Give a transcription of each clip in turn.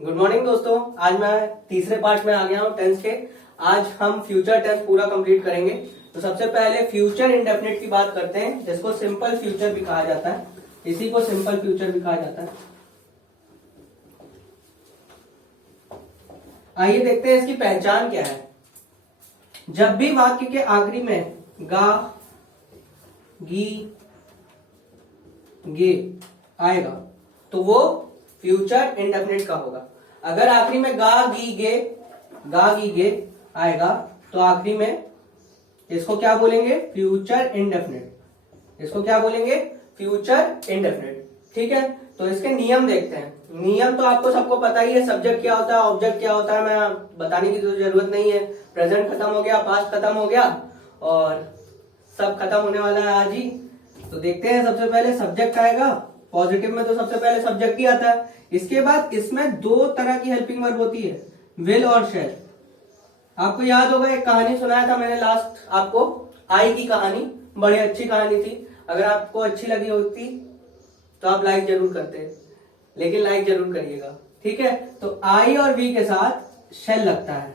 Good morning दोस्तों। आज मैं तीसरे पार्ट में आ गया हूँ टेंस के। आज हम फ्यूचर टेंस पूरा कंप्लीट करेंगे। तो सबसे पहले फ्यूचर इंडेफिनिट की बात करते हैं, जिसको सिंपल फ्यूचर भी कहा जाता है। इसी को सिंपल फ्यूचर भी कहा जाता है। आइए देखते हैं इसकी पहचान क्या है। जब भी वाक्य के आखिरी में गा, गी, गे आएगा तो वो फ्यूचर इंडेफिनिट का होगा। अगर आखिरी में गा गी गे आएगा तो आखिरी में इसको क्या बोलेंगे? Future indefinite. इसको क्या बोलेंगे? Future indefinite. ठीक है, तो इसके नियम देखते हैं। नियम तो आपको सबको पता ही है। सब्जेक्ट क्या होता है, ऑब्जेक्ट क्या होता है, मैं बताने की तो जरूरत नहीं है। प्रेजेंट खत्म हो गया, पास्ट खत्म हो गया और सब खत्म होने वाला है आज ही। तो देखते हैं, सबसे पहले सब्जेक्ट आएगा। पॉजिटिव में तो सबसे पहले सब्जेक्ट ही आता है। इसके बाद इसमें दो तरह की हेल्पिंग वर्ब होती है, विल और शैल। आपको याद होगा, एक कहानी सुनाया था मैंने लास्ट आपको, आई की कहानी। बड़ी अच्छी कहानी थी। अगर आपको अच्छी लगी होती तो आप लाइक जरूर करते, लेकिन लाइक जरूर करिएगा। ठीक है, तो आई और वी के साथ शैल लगता है।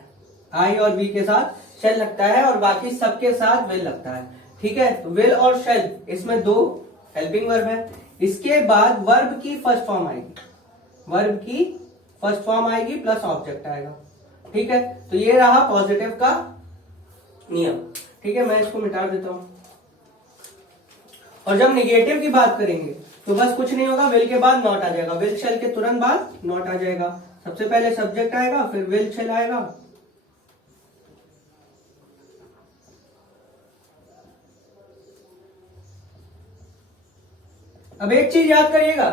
आई और वी के साथ शैल लगता है और बाकी सबके साथ विल लगता है। ठीक है, तो विल और शैल इसमें दो हेल्पिंग वर्ब है। इसके बाद वर्ब की फर्स्ट फॉर्म आएगी। वर्ब की फर्स्ट फॉर्म आएगी प्लस ऑब्जेक्ट आएगा। ठीक है, तो ये रहा पॉजिटिव का नियम। ठीक है, मैं इसको मिटा देता हूं। और जब निगेटिव की बात करेंगे तो बस कुछ नहीं होगा, विल के बाद नॉट आ जाएगा। विल शेल के तुरंत बाद नॉट आ जाएगा। सबसे पहले सब्जेक्ट आएगा, फिर विल शेल आएगा। अब एक चीज याद करिएगा,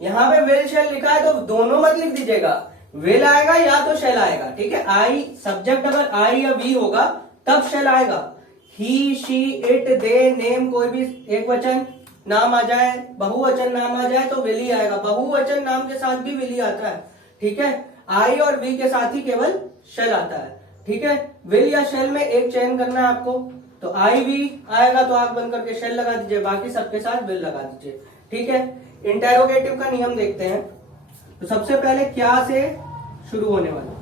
यहां पे विल शेल लिखा है तो दोनों मत लिख दीजिएगा। विल आएगा या तो शेल आएगा। ठीक है, आई सब्जेक्ट अगर आई या वी होगा तब शेल आएगा। ही, शी, इट, दे, नेम कोई भी एक वचन नाम आ जाए, बहुवचन नाम आ जाए तो विल ही आएगा। बहुवचन नाम के साथ भी विल ही आता है। ठीक है, आई और वी के साथ ही केवल शेल आता है। ठीक है, विल या शेल में एक चयन करना है आपको। तो आई वी आएगा तो आंख बंद करके शेल लगा दीजिए, बाकी सबके साथ विल लगा दीजिए। ठीक है, इंटेरोगेटिव का नियम देखते हैं। तो सबसे पहले क्या से शुरू होने वाला?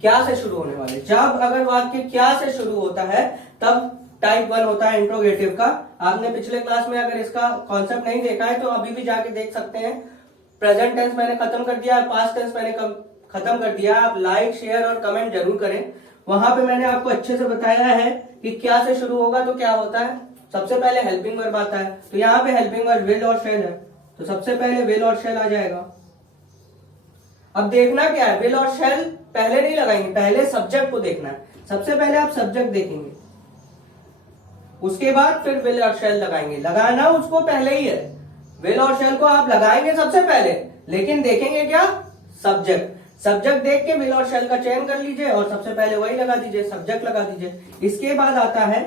क्या से शुरू होने वाले? जब अगर वाक्य क्या से शुरू होता है तब टाइप 1 होता है इंट्रोगेटिव का। आपने पिछले क्लास में अगर इसका कॉन्सेप्ट नहीं देखा है तो अभी भी जाके देख सकते हैं। प्रेजेंट टेंस मैंने खत्म कर दिया, पास्ट टेंस मैंने खत्म कर दिया। आप लाइक, शेयर और कमेंट जरूर करें। वहां पे मैंने आपको अच्छे से बताया है कि क्या से शुरू होगा तो क्या होता है। सबसे पहले हेल्पिंग वर्ब आता है, तो यहाँ पे हेल्पिंग वर्ब विल और शेल है, तो सबसे पहले विल और शेल आ जाएगा। अब देखना क्या है, विल और शेल पहले नहीं लगाएंगे, पहले सब्जेक्ट को देखना है। सबसे पहले आप सब्जेक्ट देखेंगे, उसके बाद फिर विल और शेल लगाएंगे। लगाना उसको पहले ही है, विल और शेल को आप लगाएंगे सबसे पहले, लेकिन देखेंगे क्या? सब्जेक्ट। सब्जेक्ट देख के विल और शेल का चयन कर लीजिए और सबसे पहले वही लगा दीजिए, सब्जेक्ट लगा दीजिए। इसके बाद आता है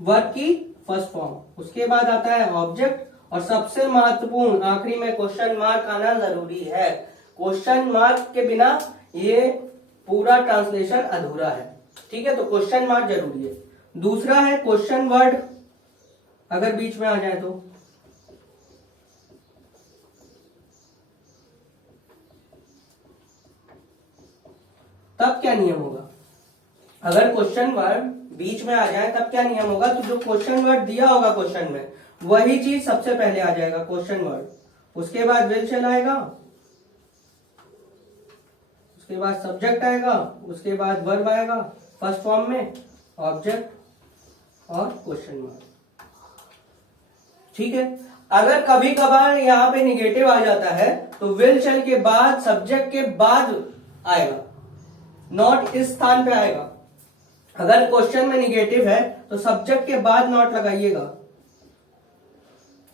वर्ब की फर्स्ट फॉर्म, उसके बाद आता है ऑब्जेक्ट और सबसे महत्वपूर्ण आखिरी में क्वेश्चन मार्क आना जरूरी है। क्वेश्चन मार्क के बिना ये पूरा ट्रांसलेशन अधूरा है। ठीक है, तो क्वेश्चन मार्क जरूरी है। दूसरा है क्वेश्चन वर्ड, अगर बीच में आ जाए तो तब क्या नियम होगा? अगर क्वेश्चन वर्ड बीच में आ जाए तब क्या नियम होगा? तो जो क्वेश्चन वर्ड दिया होगा क्वेश्चन में वही चीज सबसे पहले आ जाएगा, क्वेश्चन वर्ड। उसके बाद विल शेल आएगा, उसके बाद सब्जेक्ट आएगा, उसके बाद वर्ब आएगा फर्स्ट फॉर्म में, ऑब्जेक्ट और क्वेश्चन वर्ड। ठीक है, अगर कभी कभार यहाँ पे निगेटिव आ जाता है तो विल शेल के बाद सब्जेक्ट के बाद आएगा, नॉट इस स्थान पे आएगा। अगर क्वेश्चन में निगेटिव है तो सब्जेक्ट के बाद नॉट लगाइएगा,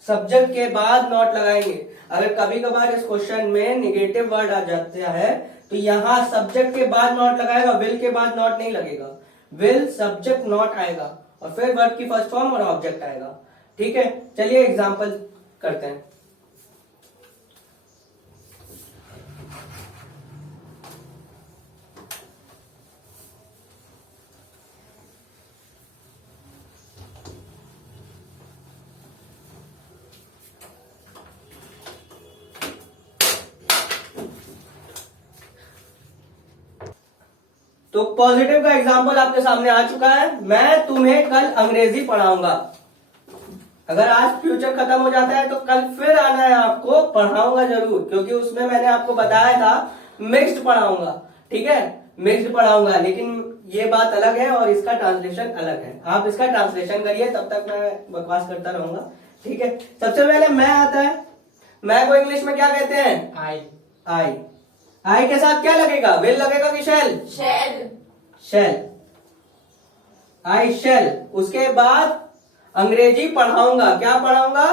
सब्जेक्ट के बाद नॉट लगाएंगे। अगर कभी कभार इस क्वेश्चन में निगेटिव वर्ड आ जाता है तो यहां सब्जेक्ट के बाद नॉट लगाएगा, विल के बाद नॉट नहीं लगेगा। विल, सब्जेक्ट, नॉट आएगा और फिर वर्ब की फर्स्ट फॉर्म और ऑब्जेक्ट आएगा। ठीक है, चलिए एग्जाम्पल करते हैं। तो पॉजिटिव का एग्जाम्पल आपके सामने आ चुका है, मैं तुम्हें कल अंग्रेजी पढ़ाऊंगा। अगर आज फ्यूचर खत्म हो जाता है तो कल फिर आना है आपको, पढ़ाऊंगा जरूर, क्योंकि उसमें मैंने आपको बताया था मिक्स्ड पढ़ाऊंगा, ठीक है, मिक्स्ड पढ़ाऊंगा। लेकिन ये बात अलग है और इसका ट्रांसलेशन अलग है। आप इसका ट्रांसलेशन करिए, तब तक मैं बकवास करता रहूंगा, ठीक है। सबसे पहले मैं आता है, मैं को इंग्लिश में क्या कहते हैं? आई। आई। आई के साथ क्या लगेगा? विल लगेगा कि शैल? शेल। शैल। आई शैल। उसके बाद अंग्रेजी पढ़ाऊंगा, क्या पढ़ाऊंगा?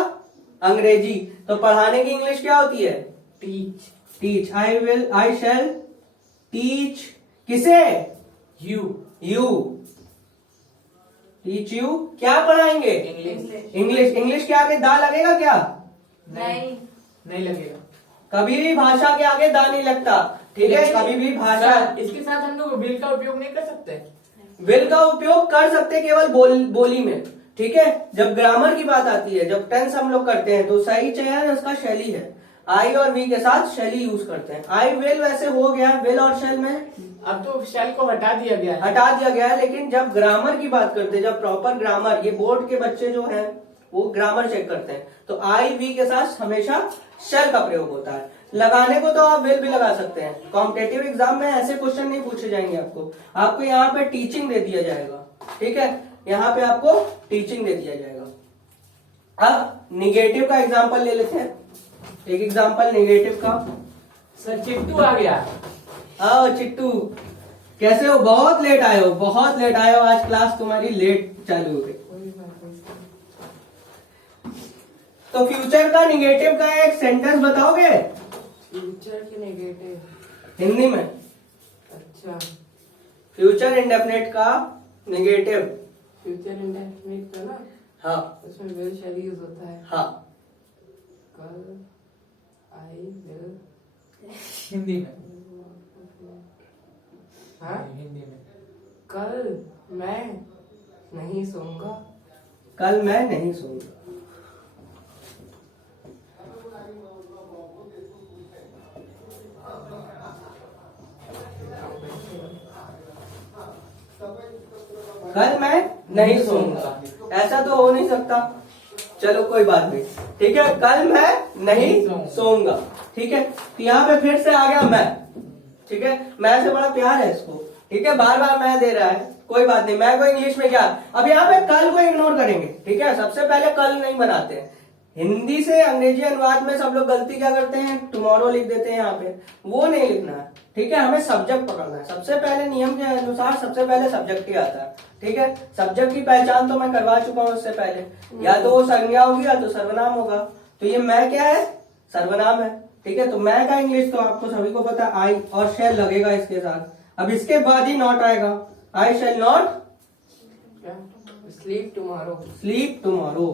अंग्रेजी। तो पढ़ाने की इंग्लिश क्या होती है? टीच। टीच। आई शैल टीच किसे? यू। यू। Teach you. क्या पढ़ाएंगे? इंग्लिश। इंग्लिश। इंग्लिश के आगे दा लगेगा क्या? नहीं। नहीं लगेगा। कभी भी भाषा के आगे दा नहीं लगता, ठीक है। कभी भी भाषा, सर, इसके साथ हम लोग विल का उपयोग नहीं कर सकते। विल का उपयोग कर सकते केवल बोली में, ठीक है। जब ग्रामर की बात आती है, जब टेंस हम लोग करते हैं, तो सही चयन उसका शैली है। आई और वी के साथ शैली यूज करते हैं। आई विल वैसे हो गया, विल और शैल में अब तो शैल को हटा दिया गया है। हटा दिया गया है। लेकिन जब ग्रामर की बात करते हैं, जब प्रॉपर ग्रामर, ये बोर्ड के बच्चे जो हैं वो ग्रामर चेक करते हैं, तो आई वी के साथ हमेशा शैल का प्रयोग होता है। लगाने को तो आप विल भी लगा सकते हैं। कॉम्पिटेटिव एग्जाम में ऐसे क्वेश्चन नहीं पूछे जाएंगे आपको यहाँ पे टीचिंग दे दिया जाएगा, ठीक है। यहाँ पे आपको टीचिंग दे दिया जाएगा। अब निगेटिव का एग्जाम्पल ले लेते हैं, एक एग्जाम्पल निगेटिव का। सर चिट्टू आ गया। आओ चिट्टू, कैसे हो? बहुत लेट आए हो, बहुत लेट आए हो। आज क्लास तुम्हारी लेट चालू हो गई। तो फ्यूचर का निगेटिव का एक सेंटेंस बताओगे फ्यूचर के नेगेटिव हिंदी में? अच्छा, फ्यूचर इंडेफिनिट का निगेटिव। फ्यूचर इंडेफिनिट का ना, हाँ उसमें विल शैल यूज होता है। हाँ। कल आई विल। हिंदी में। हाँ, हिंदी में। कल मैं नहीं सोऊंगा। कल मैं नहीं सोऊंगा। कल मैं नहीं सोऊंगा, ऐसा तो हो नहीं सकता। चलो कोई बात नहीं, ठीक है। कल मैं नहीं सोऊंगा, ठीक है। तो यहाँ पे फिर से आ गया मैं, ठीक है। मैं से बड़ा प्यार है इसको, ठीक है। बार बार मैं दे रहा है, कोई बात नहीं। मैं को इंग्लिश में क्या, अब यहाँ पे कल को इग्नोर करेंगे, ठीक है। सबसे पहले कल नहीं बनाते हैं। हिंदी से अंग्रेजी अनुवाद में सब लोग गलती क्या करते हैं? टुमारो लिख देते हैं यहाँ पे, वो नहीं लिखना है, ठीक है। हमें सब्जेक्ट पकड़ना है। सबसे पहले नियम के अनुसार सबसे पहले सब्जेक्ट ही आता है, ठीक है। सब्जेक्ट की पहचान तो मैं करवा चुका हूँ उससे पहले, या तो वो संज्ञा होगी या तो सर्वनाम होगा। तो ये मैं क्या है? सर्वनाम है, ठीक है। तो मैं का इंग्लिश तो आपको सभी को पता है, आई और शैल लगेगा इसके साथ। अब इसके बाद ही नॉट आएगा, I shall not sleep tomorrow. Sleep tomorrow.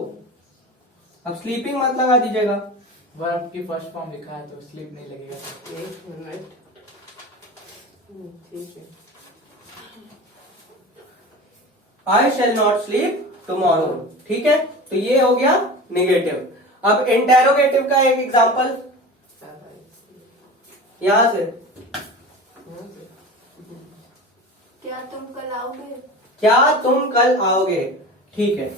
अब स्लीपिंग मत लगा दीजिएगा, वर्ब की फर्स्ट फॉर्म लिखा है तो स्लीप नहीं लगेगा। एक मिनट, ठीक है। आई शैल नॉट स्लीप टुमारो, ठीक है। तो ये हो गया निगेटिव। अब इंटेरोगेटिव का एक एग्जांपल यहां से, क्या तुम कल आओगे? क्या तुम कल आओगे, ठीक है।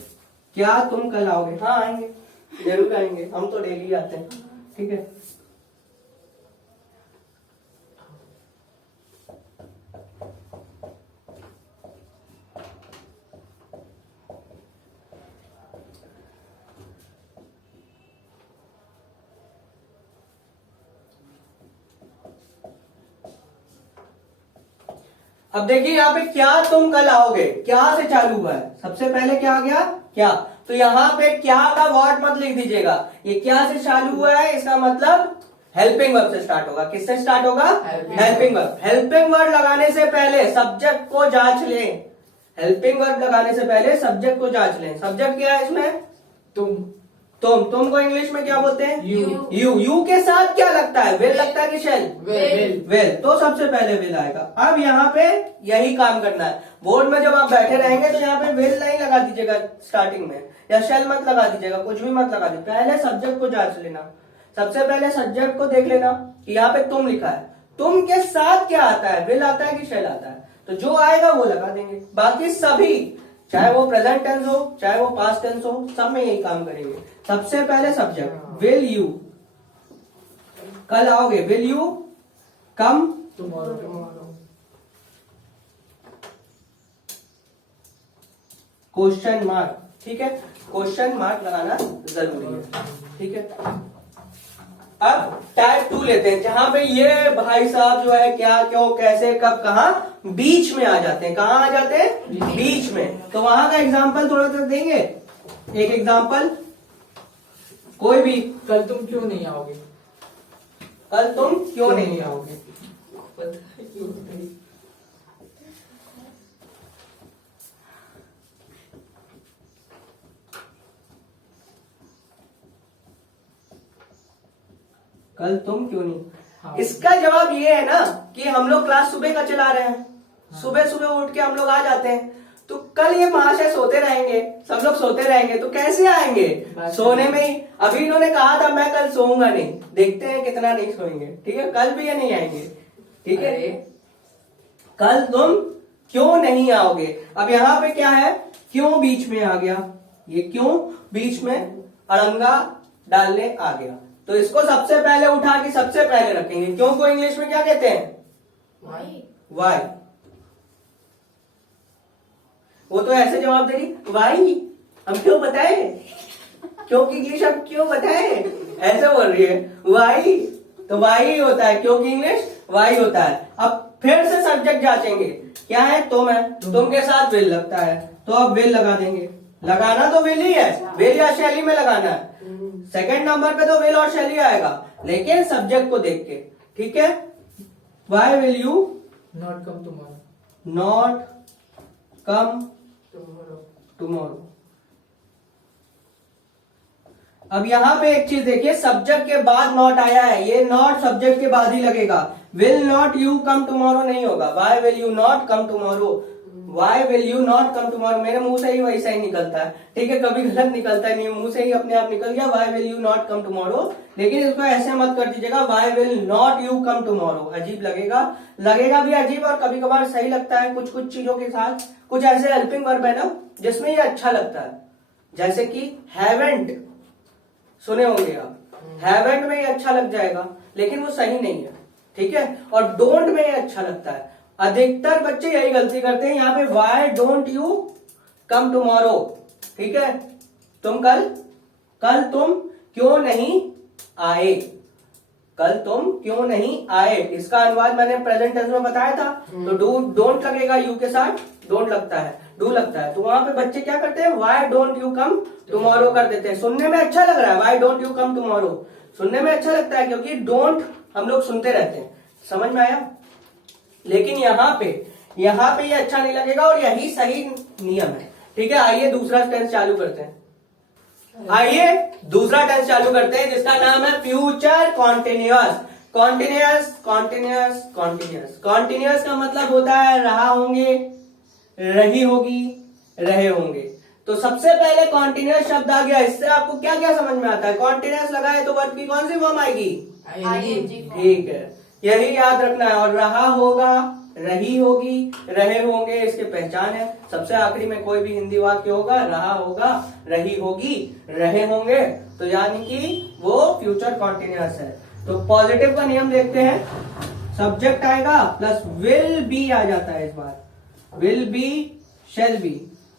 क्या तुम कल आओगे? हाँ आएंगे, जरूर आएंगे, हम तो डेली आते हैं, ठीक है। अब देखिए यहाँ पे क्या तुम कल आओगे, क्या से चालू हुआ है। सबसे पहले क्या आ गया? क्या। तो यहाँ पे क्या का वर्ड मत लिख दीजिएगा, ये क्या से चालू हुआ है, इसका मतलब हेल्पिंग वर्ब से स्टार्ट होगा। किससे स्टार्ट होगा? Helping verb. हेल्पिंग वर्ब लगाने से पहले सब्जेक्ट को जांच लें। हेल्पिंग वर्ब लगाने से पहले सब्जेक्ट को जांच लें। सब्जेक्ट क्या है इसमें? तुम। तुम को इंग्लिश में क्या बोलते हैं? यू। यू के साथ क्या लगता है? विल लगता है कि शैल? विल। विल। तो सबसे पहले विल आएगा। अब यहाँ पे यही काम करना है। बोर्ड में जब आप बैठे रहेंगे तो यहाँ पे विल नहीं लगा दीजिएगा स्टार्टिंग में, या शैल मत लगा दीजिएगा, कुछ भी मत लगा दीजिए। पहले सब्जेक्ट को जांच लेना। सबसे पहले सब्जेक्ट को देख लेना कि यहाँ पे तुम लिखा है, तुम के साथ क्या आता है? विल आता है कि शैल आता है? तो जो आएगा वो लगा देंगे। बाकी सभी, चाहे वो प्रेजेंट टेंस हो चाहे वो पास्ट टेंस हो, सब में यही काम करेंगे। सबसे पहले सब्जेक्ट, विल यू, कल आओगे, will you come tomorrow. Tomorrow. Question mark, ठीक है, क्वेश्चन मार्क लगाना जरूरी है, ठीक है। अब टाइप 2 लेते हैं, जहां पे ये भाई साहब जो है क्या, क्यों, कैसे, कब, कहा, बीच में आ जाते हैं। कहां आ जाते हैं? बीच में। तो वहां का एग्जांपल थोड़ा सा देंगे, एक एग्जांपल कोई भी। कल तुम क्यों नहीं आओगे? कल तुम क्यों नहीं आओगे? पता क्यों नहीं। कल तुम क्यों नहीं? हाँ। इसका जवाब ये है ना कि हम लोग क्लास सुबह का चला रहे हैं, सुबह सुबह उठ के हम लोग आ जाते हैं, तो कल ये महाशय सोते रहेंगे, सब लोग सोते रहेंगे, तो कैसे आएंगे? सोने में ही। अभी इन्होंने कहा था मैं कल सोऊंगा नहीं, देखते हैं कितना नहीं सोएंगे, ठीक है। कल भी ये नहीं आएंगे, ठीक है। अरे, कल तुम क्यों नहीं आओगे? अब यहाँ पे क्या है? क्यों बीच में आ गया, ये क्यों बीच में अड़ंगा डालने आ गया, तो इसको सबसे पहले उठा के सबसे पहले रखेंगे। क्यों को इंग्लिश में क्या कहते हैं? वाई। वाई। वो तो ऐसे जवाब दे रही, वाई, हम क्यों बताए, क्योंकि इंग्लिश हम क्यों बताए, ऐसे बोल रही है। वाई, तो वाई होता है, क्योंकि इंग्लिश वाई होता है। अब फिर से सब्जेक्ट जांचेंगे, क्या है? तुम है, तुम के साथ विल लगता है, तो अब विल लगा देंगे। लगाना तो विल ही है, विल या शैली में लगाना है। सेकंड नंबर पे तो विल और शैली आएगा, लेकिन सब्जेक्ट को देख के, ठीक है। Why will you not come tomorrow. Not come tomorrow. Tomorrow. अब यहां पे एक चीज देखिए, सब्जेक्ट के बाद नॉट आया है, ये नॉट सब्जेक्ट के बाद ही लगेगा। Will not you come tomorrow नहीं होगा, why will you not come tomorrow, why will you not come tomorrow. मेरे मुंह से ही वैसा ही निकलता है, ठीक है, कभी गलत निकलता है नहीं, मुंह से ही अपने आप निकल गया, why will you not come tomorrow. लेकिन इसको ऐसे मत कर दीजिएगा, why will not you come tomorrow, अजीब लगेगा, लगेगा भी अजीब, और कभी कभार सही लगता है कुछ कुछ चीजों के साथ। कुछ ऐसे हेल्पिंग वर्ब है ना जिसमें ये अच्छा लगता है, जैसे कि हैवेंट सुने होंगे आप, हैवेंट में ये अच्छा लग जाएगा, लेकिन वो सही नहीं है, ठीक है। और डोंट में ये अच्छा लगता है, अधिकतर बच्चे यही गलती करते हैं। यहाँ पे why don't you come tomorrow, ठीक है, तुम कल तुम क्यों नहीं आए, कल तुम क्यों नहीं आए, इसका अनुवाद मैंने प्रेजेंट टेंस में बताया था। तो डोंट लगेगा, यू के साथ डोंट लगता है, डू लगता है, तो वहां पे बच्चे क्या करते हैं, why don't you come tomorrow कर देते हैं। सुनने में अच्छा लग रहा है, why don't you come tomorrow सुनने में अच्छा लगता है, क्योंकि डोंट हम लोग सुनते रहते हैं, समझ में आया। लेकिन यहाँ पे ये अच्छा नहीं लगेगा, और यही सही नियम है, ठीक है। आइए दूसरा टेंस चालू करते हैं, आइए दूसरा टेंस चालू करते हैं, जिसका नाम है future continuous. Continuous continuous continuous continuous का मतलब होता है रहा होंगे, रही होगी, रहे होंगे। तो सबसे पहले कॉन्टिन्यूअस शब्द आ गया, इससे आपको क्या क्या समझ में आता है? कॉन्टिन्यूअस लगा है तो वर्ब की कौन सी फॉर्म आएगी? आईएनजी। ठीक है, यही याद रखना है। और रहा होगा, रही होगी, रहे होंगे, इसके पहचान है। सबसे आखिरी में कोई भी हिंदी वाक्य होगा, रहा होगा, रही होगी, रहे होंगे, तो यानी कि वो फ्यूचर कॉन्टिन्यूअस है। तो पॉजिटिव का नियम देखते हैं, सब्जेक्ट आएगा प्लस विल बी आ जाता है, इस बार विल बी, शेल बी,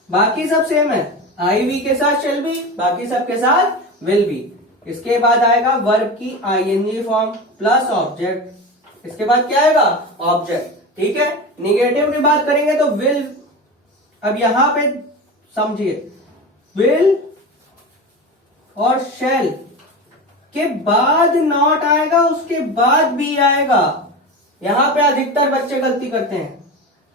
बाकी सब सेम है, आई वी के साथ शेल बी, बाकी सब के साथ विल बी। इसके बाद आएगा वर्ब की आईएनजी फॉर्म प्लस ऑब्जेक्ट, इसके बाद क्या आएगा? ऑब्जेक्ट, ठीक है। निगेटिव की बात करेंगे तो विल, अब यहां पे समझिए, विल और शेल के बाद नॉट आएगा, उसके बाद बी आएगा। यहां पे अधिकतर बच्चे गलती करते हैं,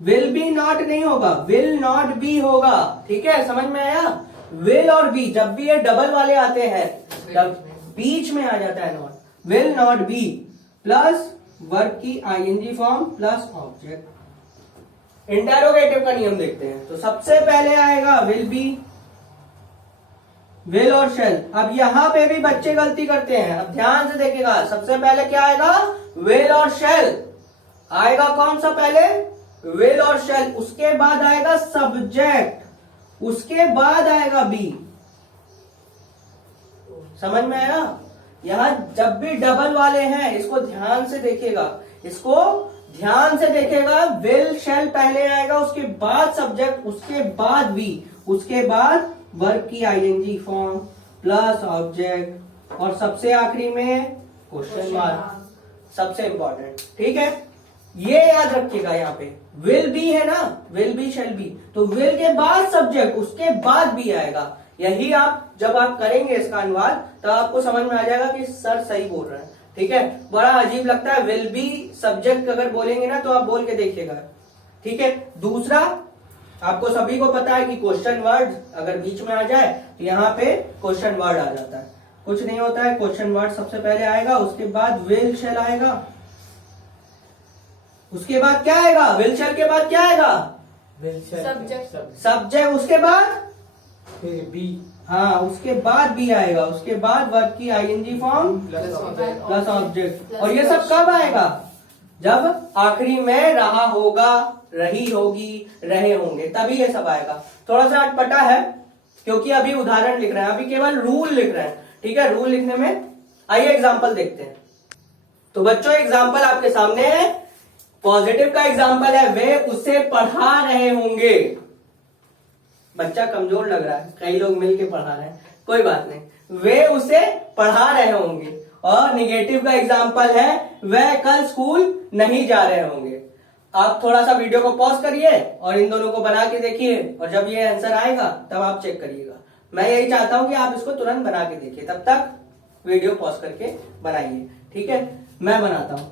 विल बी नॉट नहीं होगा, विल नॉट बी होगा, ठीक है, समझ में आया। विल और बी जब भी ये डबल वाले आते हैं तब बीच में आ जाता है not, will not be plus verb की ING form plus object. Interrogative का नियम देखते हैं, तो सबसे पहले आएगा विल बी, विल और शेल। अब यहां पे भी बच्चे गलती करते हैं, अब ध्यान से देखिएगा, सबसे पहले क्या आएगा? विल और शेल आएगा। कौन सा पहले? विल और शैल, उसके बाद आएगा सब्जेक्ट, उसके बाद आएगा बी। समझ में आया? यहां जब भी डबल वाले हैं इसको ध्यान से देखिएगा, इसको ध्यान से देखेगा। विल शैल पहले आएगा, उसके बाद सब्जेक्ट, उसके बाद बी, उसके बाद वर्ब की आईएनजी फॉर्म प्लस ऑब्जेक्ट और सबसे आखिरी में क्वेश्चन मार्क, सबसे इंपॉर्टेंट। ठीक है, ये याद रखिएगा। यहाँ पे विल बी है ना, विल बी शैल बी, तो विल के बाद सब्जेक्ट, उसके बाद बी आएगा। यही आप जब आप करेंगे इसका अनुवाद तब आपको समझ में आ जाएगा कि सर सही बोल रहे हैं। ठीक है, बड़ा अजीब लगता है विल बी सब्जेक्ट अगर बोलेंगे ना, तो आप बोल के देखिएगा। ठीक है, दूसरा आपको सभी को पता है कि क्वेश्चन वर्ड अगर बीच में आ जाए तो यहाँ पे क्वेश्चन वर्ड आ जाता है। कुछ नहीं होता है, क्वेश्चन वर्ड सबसे पहले आएगा, उसके बाद विल शैल आएगा, उसके बाद क्या आएगा, विल शैल के बाद क्या आएगा, Subject. सब्जेक्ट, उसके बाद फिर बी हाँ उसके बाद बी आएगा, उसके बाद वर्ब की ING form plus object. Plus object. और ये सब कब आएगा, जब आखिरी में रहा होगा, रही होगी, रहे होंगे, तभी ये सब आएगा। थोड़ा सा अटपटा है क्योंकि अभी उदाहरण लिख रहे हैं, अभी केवल रूल लिख रहे हैं। ठीक है, रूल लिखने में आइए एग्जाम्पल देखते हैं। तो बच्चों एग्जाम्पल आपके सामने है, पॉजिटिव का एग्जाम्पल है, वे उसे पढ़ा रहे होंगे। बच्चा कमजोर लग रहा है, कई लोग मिलके पढ़ा रहे हैं, कोई बात नहीं, वे उसे पढ़ा रहे होंगे। और निगेटिव का एग्जाम्पल है, वह कल स्कूल नहीं जा रहे होंगे। आप थोड़ा सा वीडियो को पॉज करिए और इन दोनों को बना के देखिए, और जब ये आंसर आएगा तब आप चेक करिएगा। मैं यही चाहता हूं कि आप इसको तुरंत बना के देखिए, तब तक वीडियो पॉज करके बनाइए। ठीक है, मैं बनाता हूं,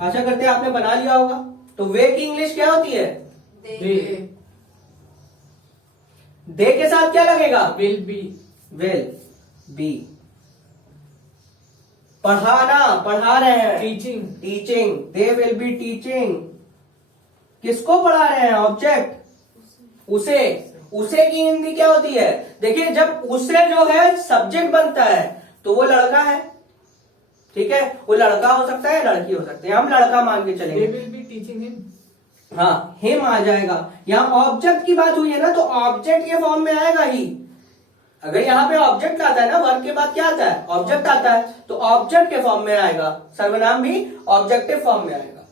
आशा करते हैं आपने बना लिया होगा। तो वे की इंग्लिश क्या होती है, दे दे के साथ क्या लगेगा, विल बी विल बी। पढ़ाना, पढ़ा रहे हैं, teaching teaching, they will be teaching. किसको पढ़ा रहे हैं, ऑब्जेक्ट, उसे। उसे की हिंदी क्या होती है, देखिए जब उसे जो है सब्जेक्ट बनता है तो वो लड़का है। ठीक है, वो लड़का हो सकता है, लड़की हो सकती है, हम लड़का मान के दे चलेंगे। Will be teaching him. हाँ, हिम आ जाएगा। यहाँ ऑब्जेक्ट की बात हुई है ना, तो ऑब्जेक्ट के फॉर्म में आएगा ही। अगर यहाँ पे ऑब्जेक्ट आता है ना, वर्ब के बाद क्या आता है, ऑब्जेक्ट आता है, तो ऑब्जेक्ट के फॉर्म में आएगा, सर्वनाम भी ऑब्जेक्टिव फॉर्म में आएगा।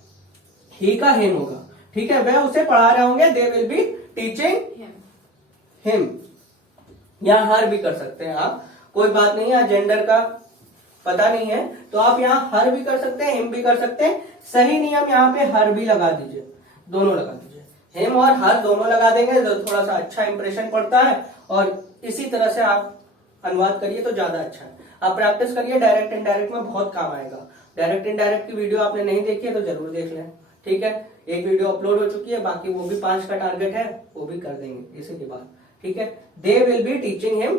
ही का हिम होगा। ठीक है, वह उसे पढ़ा रहे होंगे, they will be teaching him. यहाँ हर भी कर सकते हैं आप, कोई बात नहीं है, जेंडर का पता नहीं है तो आप यहाँ हर भी कर सकते हैं, हिम भी कर सकते हैं। सही नियम यहाँ पे हर भी लगा दीजिए, दोनों लगा दीजिए, हिम और हर दोनों लगा देंगे तो थोड़ा सा अच्छा इंप्रेशन पड़ता है। और इसी तरह से आप अनुवाद करिए तो ज्यादा अच्छा है। आप प्रैक्टिस करिए, डायरेक्ट इनडायरेक्ट में बहुत काम आएगा। डायरेक्ट इनडायरेक्ट की वीडियो आपने नहीं देखी है तो जरूर देख लें। ठीक है, एक वीडियो अपलोड हो चुकी है, बाकी वो भी 5 का टारगेट है, वो भी कर देंगे इसी के बाद। ठीक है, they will be teaching him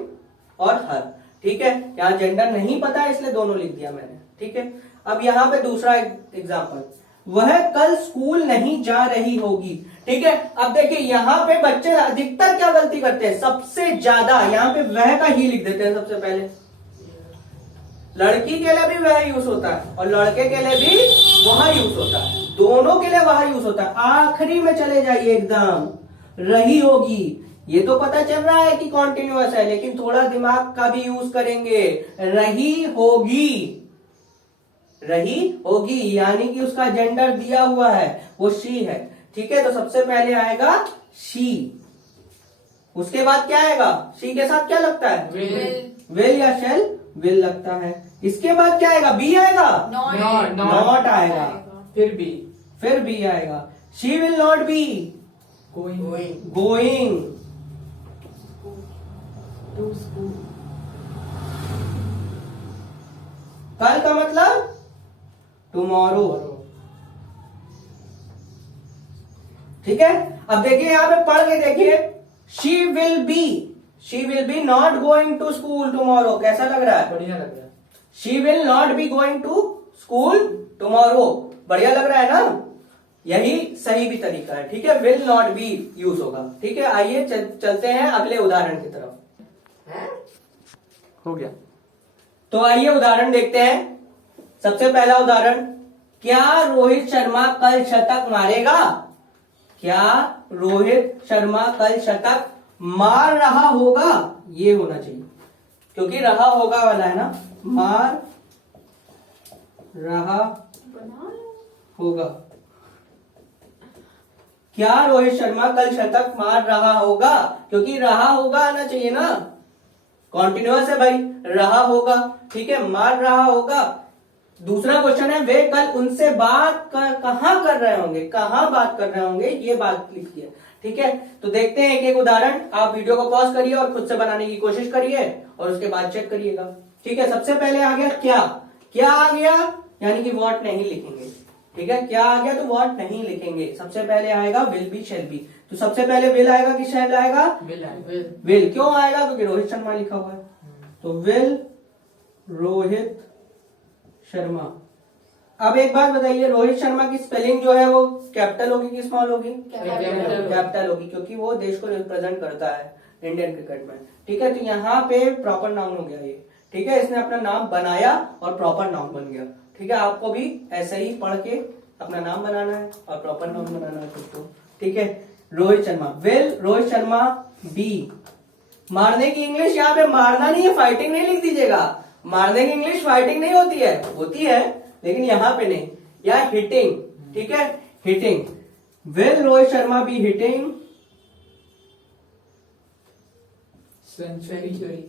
और हर। ठीक है, यहाँ जेंडर नहीं पता है इसलिए दोनों लिख दिया मैंने। ठीक है, अब यहाँ पे दूसरा एग्जाम्पल, वह कल स्कूल नहीं जा रही होगी। ठीक है, अब देखिए यहाँ पे बच्चे अधिकतर क्या गलती करते हैं, सबसे ज्यादा यहाँ पे वह का ही लिख देते हैं सबसे पहले। लड़की के लिए भी वह यूज होता है और लड़के के लिए भी वह यूज होता है, दोनों के लिए वह यूज होता है। आखिरी में चले जाइए एकदम, रही होगी। ये तो पता चल रहा है कि कॉन्टिन्यूअस है, लेकिन थोड़ा दिमाग का भी यूज करेंगे। रही होगी, रही होगी यानी कि उसका जेंडर दिया हुआ है, वो शी है। ठीक है, तो सबसे पहले आएगा शी, उसके बाद क्या आएगा, शी के साथ क्या लगता है, विल या शेल, विल लगता है। इसके बाद क्या आएगा, बी आएगा, नॉट आएगा, फिर बी आएगा। She will not be going to school. कल का मतलब टुमारो। ठीक है, अब देखिए यहाँ पे पढ़ के देखिए, she will be not going to school tomorrow. कैसा लग रहा है, बढ़िया लग रहा है। She will not be going to school tomorrow, बढ़िया लग रहा है ना, यही सही भी तरीका है। ठीक है, विल नॉट बी यूज होगा। ठीक है, आइए चलते हैं अगले उदाहरण की तरफ। हो गया, तो आइए उदाहरण देखते हैं। सबसे पहला उदाहरण, क्या रोहित शर्मा कल शतक मारेगा। क्या रोहित शर्मा कल शतक मार रहा होगा, ये होना चाहिए, क्योंकि रहा होगा वाला है ना, मार रहा होगा। क्या रोहित शर्मा कल शतक मार रहा होगा, क्योंकि रहा होगा आना चाहिए ना, कॉन्टिन्यूअस है भाई, रहा होगा, ठीक है, मार रहा होगा। दूसरा क्वेश्चन है वे कल उनसे बात कहां कर रहे होंगे, कहां बात कर रहे होंगे, ये बात लिखिए, ठीक है। तो देखते हैं एक एक उदाहरण, आप वीडियो को पॉज करिए और खुद से बनाने की कोशिश करिए और उसके बाद चेक करिएगा, ठीक है। सबसे पहले आ गया क्या, क्या आ गया, यानी कि व्हाट नहीं लिखेंगे, ठीक है, क्या आ गया तो व्हाट नहीं लिखेंगे। सबसे पहले आएगा विल बी शैल बी, तो सबसे पहले विल आएगा कि शैल आएगा, विल, क्यों आएगा, क्योंकि रोहित शर्मा लिखा हुआ है, तो विल रोहित शर्मा। अब एक बात बताइए, रोहित शर्मा की स्पेलिंग जो है वो कैपिटल होगी कि स्मॉल होगी, कैपिटल होगी, क्योंकि वो देश को रिप्रेजेंट करता है इंडियन क्रिकेट में, ठीक है। तो यहाँ पे प्रॉपर नाउन हो गया ये, ठीक है, इसने अपना नाम बनाया और प्रॉपर नाउन बन गया, ठीक है। आपको भी ऐसे ही पढ़ के अपना नाम बनाना है और प्रॉपर नाउन बनाना है खुद को, ठीक है। रोहित शर्मा, विल रोहित शर्मा बी, मारने की इंग्लिश यहाँ पे मारना नहीं है, फाइटिंग नहीं लिख दीजिएगा, मारने की इंग्लिश फाइटिंग नहीं होती है लेकिन यहाँ पे नहीं, या हिटिंग, ठीक है, hitting, will Rohit Sharma be hitting century,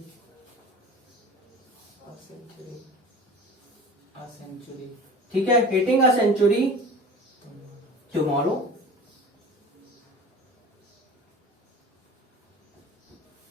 ठीक है, हिटिंग अ सेंचुरी टुमारो,